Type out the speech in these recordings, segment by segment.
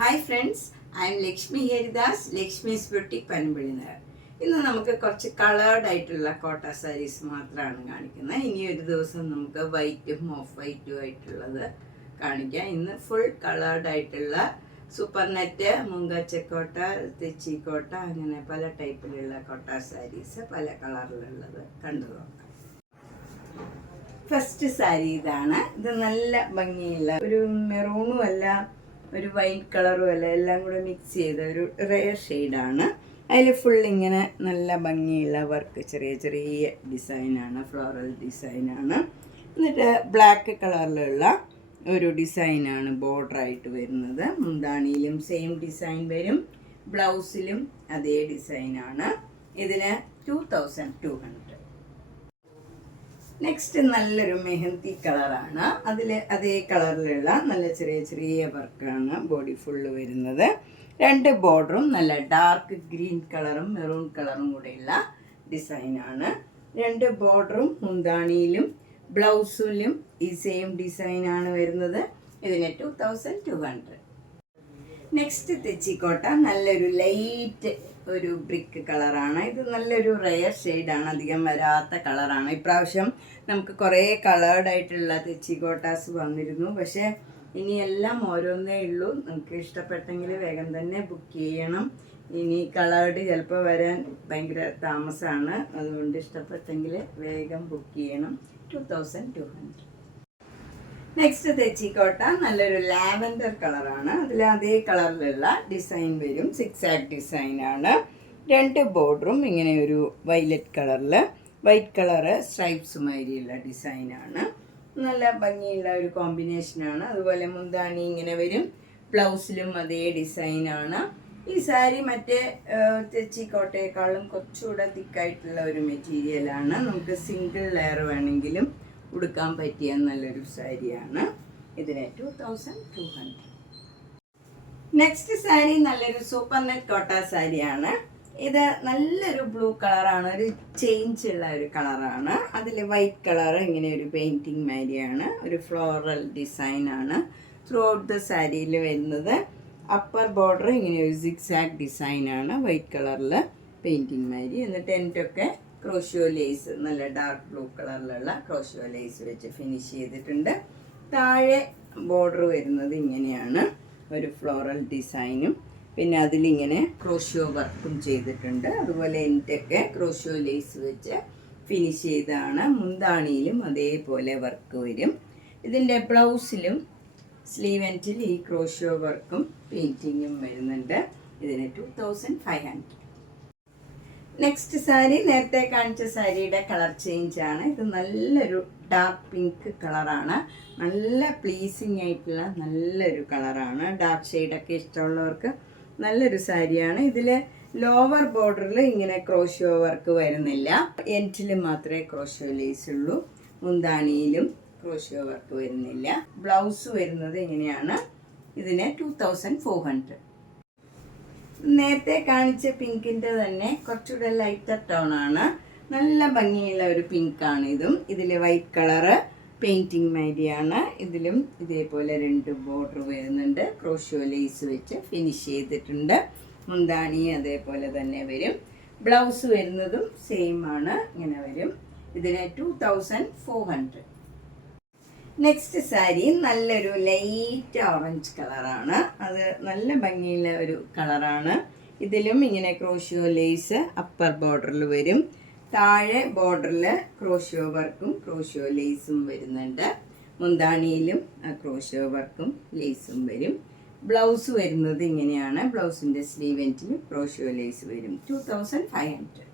Hi friends, I am Lakshmi Haridas, Lakshmi's boutique Panampilly Nagar. ഇന്ന് നമുക്ക് കുറച്ച് കളേർഡ് ആയിട്ടുള്ള കോട്ട സാരീസ് മാത്രമാണ് കാണിക്കുന്നത്. ഇനി ഒരു ദിവസം നമുക്ക് വൈറ്റും ഓഫ് വൈറ്റും ആയിട്ടുള്ളത് കാണിക്കാം. ഇന്ന് ഫുൾ കളേർഡ് ആയിട്ടുള്ള സൂപ്പർ നെറ്റ്, മുങ്കച്ചക്കോട്ട, തെച്ചിക്കോട്ട, അങ്ങനെ പല ടൈപ്പിലുള്ള കോട്ട സാരീസ് പല കളറിലുള്ളത് കണ്ടു നോക്കാം. ഫസ്റ്റ് സാരി ഇതാണ്. ഇത് നല്ല ഭംഗിയുള്ള ഒരു മെറൂണും അല്ല, ഒരു വൈറ്റ് കളറും അല്ല, എല്ലാം കൂടെ മിക്സ് ചെയ്ത ഒരു റെയർ ഷെയ്ഡാണ്. അതിൽ ഫുൾ ഇങ്ങനെ നല്ല ഭംഗിയുള്ള വർക്ക്, ചെറിയ ചെറിയ ഡിസൈനാണ്, ഫ്ലോറൽ ഡിസൈനാണ്. എന്നിട്ട് ബ്ലാക്ക് കളറിലുള്ള ഒരു ഡിസൈനാണ് ബോർഡറായിട്ട് വരുന്നത്. മുന്താണിയിലും സെയിം ഡിസൈൻ വരും, ബ്ലൗസിലും അതേ ഡിസൈനാണ്. ഇതിന് 2200. നെക്സ്റ്റ് നല്ലൊരു മെഹന്തി കളറാണ്. അതിൽ അതേ കളറിലുള്ള നല്ല ചെറിയ ചെറിയ വർക്കാണ് ബോഡി ഫുള്ള് വരുന്നത്. രണ്ട് ബോർഡറും നല്ല ഡാർക്ക് ഗ്രീൻ കളറും മെറൂൺ കളറും കൂടെയുള്ള ഡിസൈനാണ്. രണ്ട് ബോർഡറും മുന്താണിയിലും ബ്ലൗസിലും ഈ സെയിം ഡിസൈനാണ് വരുന്നത്. ഇതിന് 2200. നെക്സ്റ്റ് തെച്ചിക്കോട്ട നല്ലൊരു ലൈറ്റ് ഒരു ബ്രിക്ക് കളറാണ്. ഇത് നല്ലൊരു റെയർ ഷെയ്ഡാണ്, അധികം വരാത്ത കളറാണ്. ഇപ്രാവശ്യം നമുക്ക് കുറേ കളേർഡ് ആയിട്ടുള്ള തെച്ചിക്കോട്ടാസ് വന്നിരുന്നു. പക്ഷേ ഇനിയെല്ലാം ഓരോന്നേ ഉള്ളൂ. നമുക്ക് ഇഷ്ടപ്പെട്ടെങ്കിൽ വേഗം തന്നെ ബുക്ക് ചെയ്യണം. ഇനി കളേർഡ് ചിലപ്പോൾ വരാൻ ഭയങ്കര താമസമാണ്. അതുകൊണ്ട് ഇഷ്ടപ്പെട്ടെങ്കിൽ വേഗം ബുക്ക് ചെയ്യണം. 2200. നെക്സ്റ്റ് തെച്ചിക്കോട്ട നല്ലൊരു ലാവൻഡർ കളറാണ്. അതിൽ അതേ കളറിലുള്ള ഡിസൈൻ വരും, സിക്സാക് ഡിസൈനാണ്. രണ്ട് ബോർഡറും ഇങ്ങനെ ഒരു വയലറ്റ് കളറിൽ വൈറ്റ് കളറ് സ്ട്രൈപ്സുമാതിരിയുള്ള ഡിസൈനാണ്. നല്ല ഭംഗിയുള്ള ഒരു കോമ്പിനേഷനാണ്. അതുപോലെ മുന്താണി ഇങ്ങനെ വരും, ബ്ലൗസിലും അതേ ഡിസൈനാണ്. ഈ സാരി മറ്റേ തെച്ചിക്കോട്ടയേക്കാളും കുറച്ചുകൂടെ തിക്കായിട്ടുള്ള ഒരു മെറ്റീരിയലാണ്. നമുക്ക് സിംഗിൾ ലെയർ വേണമെങ്കിലും ഉടുക്കാൻ പറ്റിയ നല്ലൊരു സാരിയാണ്. ഇതിന് 2200. നെക്സ്റ്റ് സാരി നല്ലൊരു സൂപ്പർ നെറ്റ് കോട്ട സാരിയാണ്. ഇത് നല്ലൊരു ബ്ലൂ കളറാണ്, ഒരു ചേഞ്ച് ഉള്ള ഒരു കളറാണ്. അതിൽ വൈറ്റ് കളർ ഇങ്ങനെ ഒരു പെയിൻറ്റിങ് മാതിരിയാണ്, ഒരു ഫ്ലോറൽ ഡിസൈനാണ് ത്രൂ ഔട്ട് ദ സാരിയിൽ വരുന്നത്. അപ്പർ ബോർഡർ ഇങ്ങനെ ഒരു സിക്സാക് ഡിസൈനാണ്, വൈറ്റ് കളറിൽ പെയിൻറ്റിങ് മാതിരി. എന്നിട്ട് എൻ്റെയൊക്കെ ക്രോഷ്യോ ലേസ്, നല്ല ഡാർക്ക് ബ്ലൂ കളറിലുള്ള ക്രോഷ്യോ ലേസ് വെച്ച് ഫിനിഷ് ചെയ്തിട്ടുണ്ട്. താഴെ ബോർഡർ വരുന്നത് ഇങ്ങനെയാണ്, ഒരു ഫ്ലോറൽ ഡിസൈനും പിന്നെ അതിലിങ്ങനെ ക്രോഷ്യോ വർക്കും ചെയ്തിട്ടുണ്ട്. അതുപോലെ എൻ്റെയൊക്കെ ക്രോഷ്യോ ലേസ് വെച്ച് ഫിനിഷ് ചെയ്താണ്. മുന്താണിയിലും അതേപോലെ വർക്ക് വരും. ഇതിൻ്റെ ബ്ലൗസിലും സ്ലീവ് എൻഡിൽ ഈ ക്രോഷ്യോ വർക്കും പെയിൻറ്റിങ്ങും വരുന്നുണ്ട്. ഇതിന് 2500. നെക്സ്റ്റ് സാരി നേരത്തെ കാണിച്ച സാരിയുടെ കളർ ചേഞ്ച് ആണ്. ഇത് നല്ലൊരു ഡാർക്ക് പിങ്ക് കളറാണ്, നല്ല പ്ലീസിങ് ആയിട്ടുള്ള നല്ലൊരു കളറാണ്. ഡാർക്ക് ഷെയ്ഡൊക്കെ ഇഷ്ടമുള്ളവർക്ക് നല്ലൊരു സാരിയാണ്. ഇതിൽ ലോവർ ബോർഡറിൽ ഇങ്ങനെ ക്രോഷ്യോ വർക്ക് വരുന്നില്ല, എൻഡിൽ മാത്രമേ ക്രോഷ്യോ ലേസ് ഉള്ളൂ. മുന്താണിയിലും ക്രോഷ്യോ വർക്ക് വരുന്നില്ല. ബ്ലൗസ് വരുന്നത് ഇങ്ങനെയാണ്. ഇതിന് 2400. നേരത്തെ കാണിച്ച പിങ്കിൻ്റെ തന്നെ കുറച്ചുകൂടെ ലൈറ്റർ ടോണാണ്. നല്ല ഭംഗിയുള്ള ഒരു പിങ്കാണ് ഇതും. ഇതിൽ വൈറ്റ് കളറ് പെയിൻറ്റിങ് മാതിരിയാണ്. ഇതിലും ഇതേപോലെ രണ്ട് ബോർഡർ വരുന്നുണ്ട്, ക്രോഷ്യോ ലേസ് വെച്ച് ഫിനിഷ് ചെയ്തിട്ടുണ്ട്. മുന്താണി അതേപോലെ തന്നെ വരും. ബ്ലൗസ് വരുന്നതും സെയിം ആണ്, ഇങ്ങനെ വരും. ഇതിന് 2400. നെക്സ്റ്റ് സാരി നല്ലൊരു ലൈറ്റ് ഓറഞ്ച് കളറാണ്. അത് നല്ല ഭംഗിയുള്ള ഒരു കളറാണ്. ഇതിലും ഇങ്ങനെ ക്രോഷ്യോ ലേസ് അപ്പർ ബോർഡറിൽ വരും. താഴെ ബോർഡറിൽ ക്രോഷ്യോ വർക്കും ക്രോഷ്യോ ലേസും വരുന്നുണ്ട്. മുന്താണിയിലും ക്രോഷ്യോ വർക്കും ലേസും വരും. ബ്ലൗസ് വരുന്നത് ഇങ്ങനെയാണ്. ബ്ലൗസിൻ്റെ സ്ലീവ് എൻഡിലും ക്രോഷ്യോ ലേസ് വരും. 2500.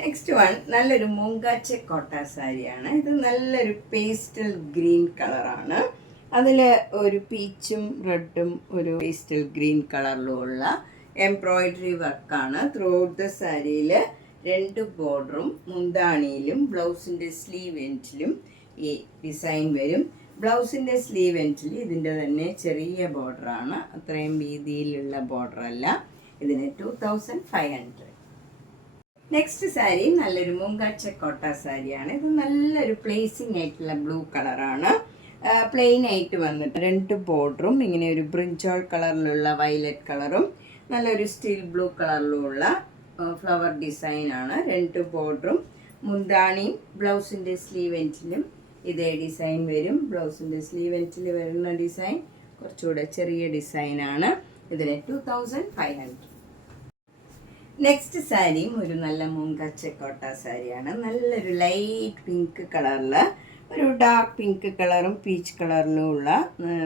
നെക്സ്റ്റ് വൺ നല്ലൊരു മുങ്കാച്ച കോട്ട സാരിയാണ്. ഇത് നല്ലൊരു പേസ്റ്റൽ ഗ്രീൻ കളറാണ്. അതിൽ ഒരു പീച്ചും റെഡും ഒരു പേസ്റ്റൽ ഗ്രീൻ കളറിലുമുള്ള എംബ്രോയിഡറി വർക്കാണ്. ത്രൂ ഔട്ട് ദ സാരിയിൽ രണ്ട് ബോർഡറും മുന്താണിയിലും ബ്ലൗസിൻ്റെ സ്ലീവ് എൻഡിലും ഈ ഡിസൈൻ വരും. ബ്ലൗസിൻ്റെ സ്ലീവ് എൻഡിൽ ഇതിൻ്റെ തന്നെ ചെറിയ ബോർഡറാണ്, അത്രയും വീതിയിലുള്ള ബോർഡറല്ല. ഇതിന് 2500. നെക്സ്റ്റ് സാരി നല്ലൊരു മുങ്കാച്ച കോട്ട സാരിയാണ്. ഇത് നല്ലൊരു പ്ലേസിങ് ആയിട്ടുള്ള ബ്ലൂ കളറാണ്. പ്ലെയിൻ ആയിട്ട് വന്നിട്ട് 2 ബോർഡറും ഇങ്ങനെ ഒരു ബ്രിഞ്ചോൾ കളറിലുള്ള വയലറ്റ് കളറും നല്ലൊരു സ്റ്റീൽ ബ്ലൂ കളറിലുള്ള ഫ്ലവർ ഡിസൈനാണ്. 2 ബോർഡറും മുന്താണിയും ബ്ലൗസിൻ്റെ സ്ലീവ് എൻഡിലും ഇതേ ഡിസൈൻ വരും. ബ്ലൗസിൻ്റെ സ്ലീവ് എൻഡിൽ വരുന്ന ഡിസൈൻ കുറച്ചുകൂടെ ചെറിയ ഡിസൈനാണ്. ഇതിന് 2500. നെക്സ്റ്റ് സാരിയും ഒരു നല്ല മുങ്കച്ചക്കോട്ട സാരിയാണ്. നല്ലൊരു ലൈറ്റ് പിങ്ക് കളറിൽ ഒരു ഡാർക്ക് പിങ്ക് കളറും പീച്ച് കളറിലും ഉള്ള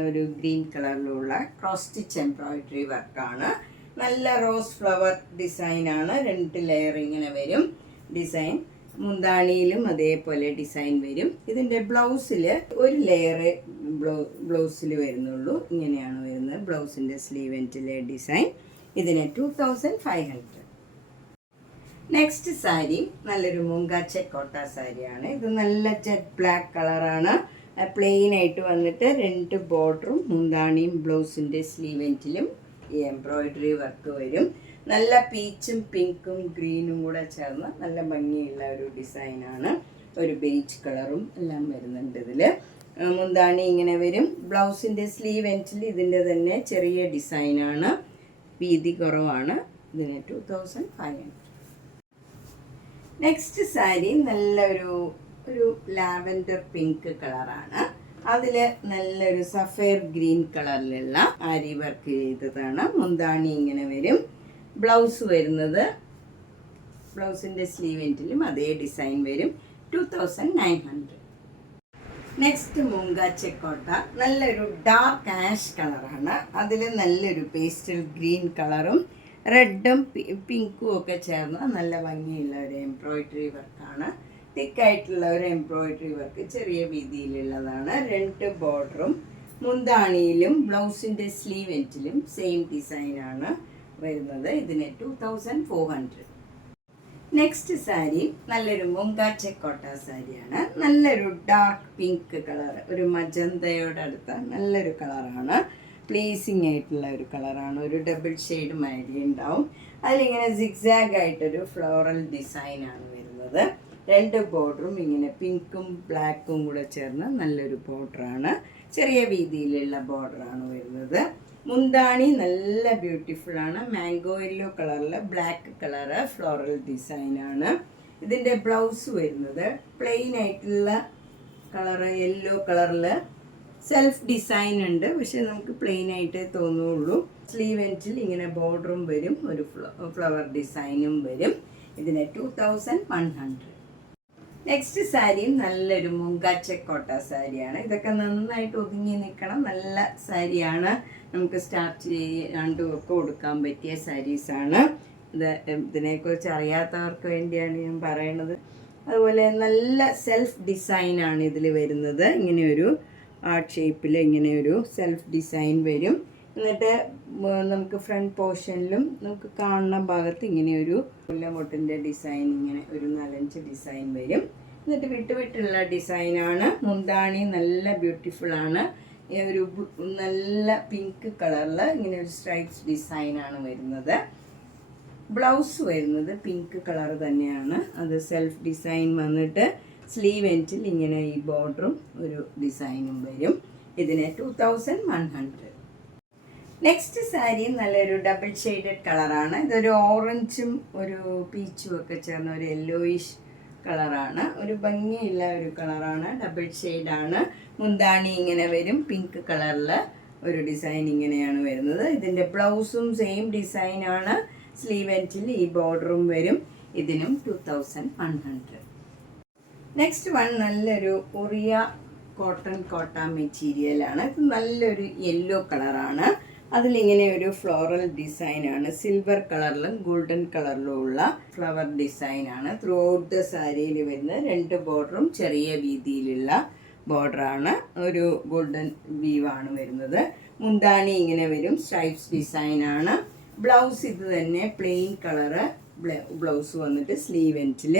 ഒരു ഗ്രീൻ കളറിലും ഉള്ള ക്രോസ് സ്റ്റിച്ച് എംബ്രോയിഡറി വർക്കാണ്. നല്ല റോസ് ഫ്ലവർ ഡിസൈനാണ്. 2 ലെയർ ഇങ്ങനെ വരും ഡിസൈൻ. മുന്താണിയിലും അതേപോലെ ഡിസൈൻ വരും. ഇതിൻ്റെ ബ്ലൗസിൽ ഒരു ലെയർ ബ്ലൗസിൽ വരുന്നുള്ളൂ. ഇങ്ങനെയാണ് വരുന്നത് ബ്ലൗസിൻ്റെ സ്ലീവ് എൻഡിലെ ഡിസൈൻ. ഇതിന് 2500. നെക്സ്റ്റ് സാരി നല്ലൊരു മുങ്കാച്ചക്കോട്ട സാരിയാണ്. ഇത് നല്ല ജെറ്റ് ബ്ലാക്ക് കളറാണ്. പ്ലെയിൻ ആയിട്ട് വന്നിട്ട് 2 ബോർഡറും മുന്താണിയും ബ്ലൗസിൻ്റെ സ്ലീവ് എൻഡിലും ഈ എംബ്രോയിഡറി വർക്ക് വരും. നല്ല പീച്ചും പിങ്കും ഗ്രീനും കൂടെ ചേർന്ന് നല്ല ഭംഗിയുള്ള ഒരു ഡിസൈനാണ്. ഒരു ബേജ് കളറും എല്ലാം വരുന്നുണ്ട് ഇതിൽ. മുന്താണി ഇങ്ങനെ വരും. ബ്ലൗസിൻ്റെ സ്ലീവ് എൻഡിൽ ഇതിൻ്റെ തന്നെ ചെറിയ ഡിസൈനാണ്. വീതി കുറവാണ്. ഇതിന് 2500. നെക്സ്റ്റ് സാരി നല്ലൊരു ലാവൻഡർ പിങ്ക് കളറാണ്. അതിൽ നല്ലൊരു സഫയർ ഗ്രീൻ കളറിലുള്ള ആരി വർക്ക് ചെയ്തതാണ്. മുന്താണി ഇങ്ങനെ വരും. ബ്ലൗസ് വരുന്നത് ബ്ലൗസിൻ്റെ സ്ലീവ് എൻഡിലും അതേ ഡിസൈൻ വരും. 2900. നെക്സ്റ്റ് മുങ്കാച്ചക്കോട്ട നല്ലൊരു ഡാർക്ക് ആഷ് കളറാണ്. അതിൽ നല്ലൊരു പേസ്റ്റൽ ഗ്രീൻ കളറും റെഡും പിങ്കും ഒക്കെ ചേർന്ന് നല്ല ഭംഗിയുള്ള ഒരു എംബ്രോയിഡറി വർക്കാണ്. തിക്കായിട്ടുള്ള ഒരു എംബ്രോയിഡറി വർക്ക് ചെറിയ വീതിയിലുള്ളതാണ്. 2 ബോർഡറും മുന്താണിയിലും ബ്ലൗസിൻ്റെ സ്ലീവ് എൻഡിലും സെയിം ഡിസൈനാണ് വരുന്നത്. ഇതിന് 2400. നെക്സ്റ്റ് സാരി നല്ലൊരു മുങ്കാച്ചക്കോട്ട സാരിയാണ്. നല്ലൊരു ഡാർക്ക് പിങ്ക് കളർ, ഒരു മജന്തയോടടുത്ത നല്ലൊരു കളറാണ്. പ്ലീസിങ് ആയിട്ടുള്ള ഒരു കളറാണ്. ഒരു ഡബിൾ ഷെയ്ഡ് മാരി ഉണ്ടാവും. അതിലിങ്ങനെ സിഗ്സാഗ് ആയിട്ടൊരു ഫ്ലോറൽ ഡിസൈനാണ് വരുന്നത്. 2 ബോർഡറും ഇങ്ങനെ പിങ്കും ബ്ലാക്കും കൂടെ ചേർന്ന് നല്ലൊരു ബോർഡറാണ്. ചെറിയ വീതിയിലുള്ള ബോർഡറാണ് വരുന്നത്. മുന്താണി നല്ല ബ്യൂട്ടിഫുള്ളാണ്. മാംഗോ യെല്ലോ കളറിൽ ബ്ലാക്ക് കളറ് ഫ്ലോറൽ ഡിസൈനാണ്. ഇതിൻ്റെ ബ്ലൗസ് വരുന്നത് പ്ലെയിൻ ആയിട്ടുള്ള കളറ് യെല്ലോ കളറിൽ സെൽഫ് ഡിസൈൻ ഉണ്ട്. പക്ഷെ നമുക്ക് പ്ലെയിൻ ആയിട്ടേ തോന്നുള്ളൂ. സ്ലീവ് എൻഡിൽ ഇങ്ങനെ ബോർഡറും വരും. ഒരു ഫ്ലവർ ഡിസൈനും വരും. ഇതിന് 2100. നെക്സ്റ്റ് സാരിയും നല്ലൊരു മുങ്കാച്ചക്കോട്ട സാരിയാണ്. ഇതൊക്കെ നന്നായിട്ട് ഒതുങ്ങി നിൽക്കണം നല്ല സാരിയാണ്. നമുക്ക് സ്റ്റാർച്ച് ചെയ്യാണ്ടും ഒക്കെ കൊടുക്കാൻ പറ്റിയ സാരീസാണ്. ഇതിനെക്കുറിച്ച് അറിയാത്തവർക്ക് വേണ്ടിയാണ് ഞാൻ പറയണത്. അതുപോലെ നല്ല സെൽഫ് ഡിസൈനാണ് ഇതിൽ വരുന്നത്. ഇങ്ങനെയൊരു ആർട്ട് ഷേപ്പിൽ ഇങ്ങനെയൊരു സെൽഫ് ഡിസൈൻ വരും. എന്നിട്ട് നമുക്ക് ഫ്രണ്ട് പോർഷനിലും നമുക്ക് കാണുന്ന ഭാഗത്ത് ഇങ്ങനെയൊരു മുല്ലമൊട്ടിൻ്റെ ഡിസൈൻ ഇങ്ങനെ ഒരു 4-5 ഡിസൈൻ വരും. എന്നിട്ട് വിട്ടുള്ള ഡിസൈനാണ്. മുന്താണി നല്ല ബ്യൂട്ടിഫുള്ളാണ്. ഒരു നല്ല പിങ്ക് കളറിൽ ഇങ്ങനെ ഒരു സ്ട്രൈപ്സ് ഡിസൈനാണ് വരുന്നത്. ബ്ലൗസ് വരുന്നത് പിങ്ക് കളർ തന്നെയാണ്. അത് സെൽഫ് ഡിസൈൻ വന്നിട്ട് സ്ലീവ് എൻഡിൽ ഇങ്ങനെ ഈ ബോർഡറും ഒരു ഡിസൈനും വരും. ഇതിന് 2100. നെക്സ്റ്റ് സാരി നല്ലൊരു ഡബിൾ ഷെയ്ഡഡ് കളറാണ്. ഇതൊരു ഓറഞ്ചും ഒരു പീച്ചും ഒക്കെ ചേർന്ന ഒരു യെല്ലോയിഷ് കളറാണ്. ഒരു ഭംഗിയുള്ള ഒരു കളറാണ്. ഡബിൾ ഷെയ്ഡാണ്. മുന്താണി ഇങ്ങനെ വരും. പിങ്ക് കളറിൽ ഒരു ഡിസൈൻ ഇങ്ങനെയാണ് വരുന്നത്. ഇതിൻ്റെ ബ്ലൗസും സെയിം ഡിസൈനാണ്. സ്ലീവ് എൻഡിൽ ഈ ബോർഡറും വരും. ഇതിനും 2100. നെക്സ്റ്റ് വൺ നല്ലൊരു ഒറിയ കോട്ട മെറ്റീരിയലാണ്. ഇത് നല്ലൊരു യെല്ലോ കളറാണ്. അതിലിങ്ങനെ ഒരു ഫ്ലോറൽ ഡിസൈനാണ്. സിൽവർ കളറിലും ഗോൾഡൻ കളറിലും ഉള്ള ഫ്ലവർ ഡിസൈനാണ്. ത്രൂ ഔട്ട് ദ സാരിയിൽ വരുന്ന 2 ബോർഡറും ചെറിയ വീതിയിലുള്ള ബോർഡറാണ്. ഒരു ഗോൾഡൻ വീവാണ് വരുന്നത്. മുന്താണി ഇങ്ങനെ വരും. സ്ട്രൈപ്സ് ഡിസൈനാണ്. ബ്ലൗസ് ഇത് തന്നെ പ്ലെയിൻ കളറ് ബ്ലൗസ് വന്നിട്ട് സ്ലീവ് എൻഡിൽ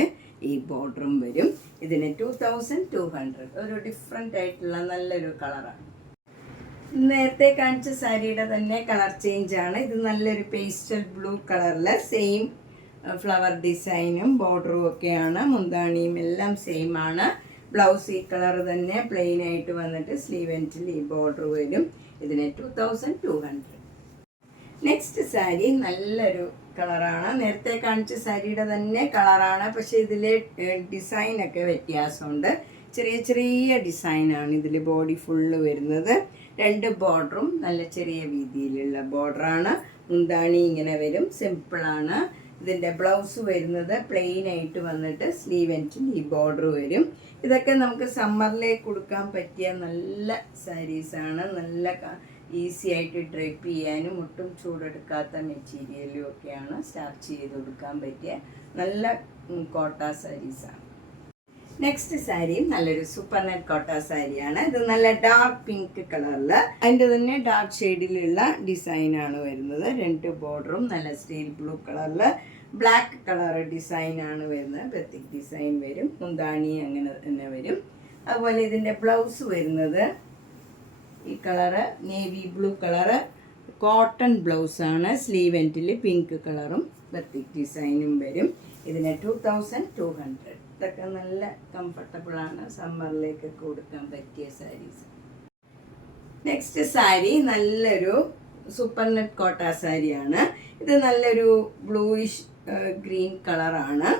ഈ ബോർഡറും വരും. ഇതിന് 2200. ഒരു ഡിഫറെൻ്റ് ആയിട്ടുള്ള നല്ലൊരു കളറാണ്. നേരത്തെ കാണിച്ച സാരിയുടെ തന്നെ കളർ ചേഞ്ച് ആണ്. ഇത് നല്ലൊരു പേസ്റ്റൽ ബ്ലൂ കളറിൽ സെയിം ഫ്ലവർ ഡിസൈനും ബോർഡറും ഒക്കെയാണ്. മുന്താണിയും എല്ലാം സെയിം ആണ്. ബ്ലൗസ് ഈ കളർ തന്നെ പ്ലെയിൻ ആയിട്ട് വന്നിട്ട് സ്ലീവ് എൻഡിൽ ഈ ബോർഡർ വരും. ഇതിന് 2200. നെക്സ്റ്റ് സാരി നല്ലൊരു കളറാണ്. നേരത്തെ കാണിച്ച സാരിയുടെ തന്നെ കളറാണ്, പക്ഷേ ഇതിലെ ഡിസൈനൊക്കെ വ്യത്യാസമുണ്ട്. ചെറിയ ചെറിയ ഡിസൈനാണ് ഇതിൽ ബോഡി ഫുള്ള് വരുന്നത്. 2 ബോർഡറും നല്ല ചെറിയ വീതിയിലുള്ള ബോർഡറാണ്. മുന്താണി ഇങ്ങനെ വരും, സിമ്പിളാണ്. ഇതിൻ്റെ ബ്ലൗസ് വരുന്നത് പ്ലെയിൻ ആയിട്ട് വന്നിട്ട് സ്ലീവ് എൻഡിൽ ഈ ബോർഡർ വരും. ഇതൊക്കെ നമുക്ക് സമ്മറിലേക്ക് കൊടുക്കാൻ പറ്റിയ നല്ല സാരീസാണ്. നല്ല ഈസി ആയിട്ട് ഡ്രൈപ്പ് ചെയ്യാനും ഒട്ടും ചൂടെടുക്കാത്ത മെറ്റീരിയലും ഒക്കെയാണ് സ്റ്റാർച്ച് ചെയ്ത് കൊടുക്കാൻ പറ്റിയ നല്ല കോട്ട സാരീസാണ്. നെക്സ്റ്റ് സാരിയും നല്ലൊരു സൂപ്പർ നെറ്റ് കോട്ട സാരിയാണ്. ഇത് നല്ല ഡാർക്ക് പിങ്ക് കളറിൽ അതിൻ്റെ തന്നെ ഡാർക്ക് ഷെയ്ഡിലുള്ള ഡിസൈനാണ് വരുന്നത്. 2 ബോർഡറും നല്ല സ്റ്റീൽ ബ്ലൂ കളറിൽ ബ്ലാക്ക് കളർ ഡിസൈനാണ് വരുന്നത്. ബത്തിക് ഡിസൈൻ വരും. മുന്താണി അങ്ങനെ തന്നെ വരും. അതുപോലെ ഇതിൻ്റെ ബ്ലൗസ് വരുന്നത് ഈ colour navy blue colour cotton ബ്ലൗസാണ്. സ്ലീവ് എൻഡിൽ പിങ്ക് കളറും ബത്തിക് ഡിസൈനും വരും. ഇതിന് 2200. ഇതൊക്കെ നല്ല കംഫർട്ടബിളാണ്, സമ്മറിലേക്കൊക്കെ കൊടുക്കാൻ പറ്റിയ സാരീസ്. നെക്സ്റ്റ് സാരി നല്ലൊരു സൂപ്പർ നെറ്റ് കോട്ട സാരിയാണ്. ഇത് നല്ലൊരു ബ്ലൂയിഷ് ഗ്രീൻ കളറാണ്.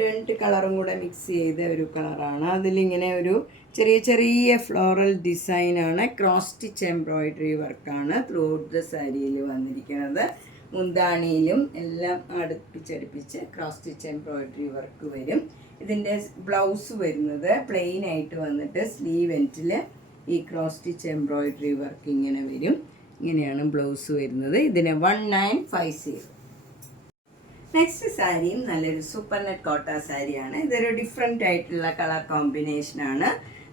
2 കളറും കൂടെ മിക്സ് ചെയ്ത ഒരു കളറാണ്. അതിലിങ്ങനെ ഒരു ചെറിയ ചെറിയ ഫ്ലോറൽ ഡിസൈനാണ്. ക്രോസ് സ്റ്റിച്ച് എംബ്രോയിഡറി വർക്കാണ് ത്രൂ ഔട്ട് ദ സാരിയിൽ വന്നിരിക്കുന്നത്. മുന്താണിയിലും എല്ലാം അടുപ്പിച്ചടുപ്പിച്ച് ക്രോസ് സ്റ്റിച്ച് എംബ്രോയിഡറി വർക്ക് വരും. ഇതിൻ്റെ ബ്ലൗസ് വരുന്നത് പ്ലെയിൻ ആയിട്ട് വന്നിട്ട് സ്ലീവ് എൻഡിൽ ഈ ക്രോസ് സ്റ്റിച്ച് എംബ്രോയിഡറി വർക്ക് ഇങ്ങനെ വരും. ഇങ്ങനെയാണ് ബ്ലൗസ് വരുന്നത്. ഇതിന് 1950. നെക്സ്റ്റ് സാരിയും നല്ലൊരു സൂപ്പർ നെറ്റ് കോട്ട സാരിയാണ്. ഇതൊരു ഡിഫറെൻ്റ് ആയിട്ടുള്ള കളർ കോമ്പിനേഷനാണ്.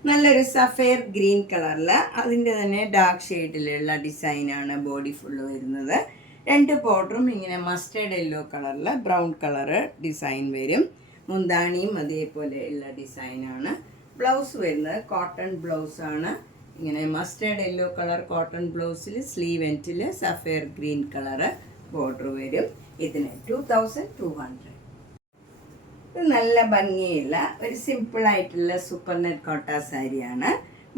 നല്ലൊരു സഫയർ ഗ്രീൻ കളറിൽ അതിൻ്റെ തന്നെ ഡാർക്ക് ഷെയ്ഡിലുള്ള ഡിസൈനാണ് ബോഡി ഫുള്ള് വരുന്നത്. 2 ബോർഡറും ഇങ്ങനെ മസ്റ്റേർഡ് യെല്ലോ കളറിൽ ബ്രൗൺ കളറ് ഡിസൈൻ വരും. മുന്താണിയും അതേപോലെ ഉള്ള ഡിസൈനാണ്. ബ്ലൗസ് വരുന്നത് കോട്ടൺ ബ്ലൗസാണ്. ഇങ്ങനെ മസ്റ്റേർഡ് യെല്ലോ കളർ കോട്ടൺ ബ്ലൗസിൽ സ്ലീവ് എൻഡിൽ സഫയർ ഗ്രീൻ കളറ് ബോർഡർ വരും. ഇതിന് 2200. ഇത് നല്ല ഭംഗിയുള്ള ഒരു സിമ്പിളായിട്ടുള്ള സൂപ്പർ നെറ്റ് കോട്ട സാരിയാണ്.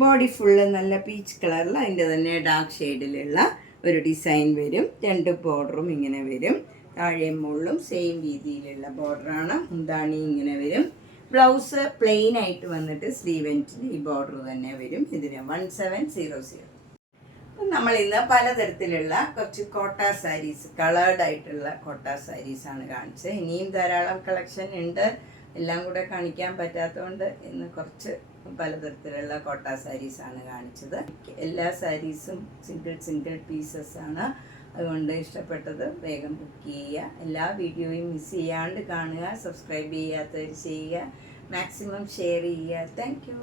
ബോഡി ഫുള്ള് നല്ല പീച്ച് കളറിൽ അതിൻ്റെ തന്നെ ഡാർക്ക് ഷെയ്ഡിലുള്ള ഒരു ഡിസൈൻ വരും. 2 ബോർഡറും ഇങ്ങനെ വരും. താഴെയും മുകളിലും സെയിം രീതിയിലുള്ള ബോർഡറാണ്. മുന്താണി ഇങ്ങനെ വരും. ബ്ലൗസ് പ്ലെയിൻ ആയിട്ട് വന്നിട്ട് സ്ലീവ് എൻഡിൽ ഈ ബോർഡർ തന്നെ വരും. ഇതിന് 1700. നമ്മൾ ഇന്ന് പലതരത്തിലുള്ള കുറച്ച് കോട്ട സാരീസ്, കളേർഡ് ആയിട്ടുള്ള കോട്ട സാരീസാണ് കാണിച്ചത്. ഇനിയും ധാരാളം കളക്ഷൻ ഉണ്ട്. എല്ലാം കൂടെ കാണിക്കാൻ പറ്റാത്തതുകൊണ്ട് ഇന്ന് കുറച്ച് പലതരത്തിലുള്ള കോട്ട സാരീസാണ് കാണിച്ചത്. എല്ലാ സാരീസും സിംഗിൾ പീസസ് ആണ്. അതുകൊണ്ട് ഇഷ്ടപ്പെട്ടത് വേഗം ബുക്ക് ചെയ്യുക. എല്ലാ വീഡിയോയും മിസ് ചെയ്യാണ്ട് കാണുക. സബ്സ്ക്രൈബ് ചെയ്യാത്തവർ ചെയ്യുക. മാക്സിമം ഷെയർ ചെയ്യുക. Thank you.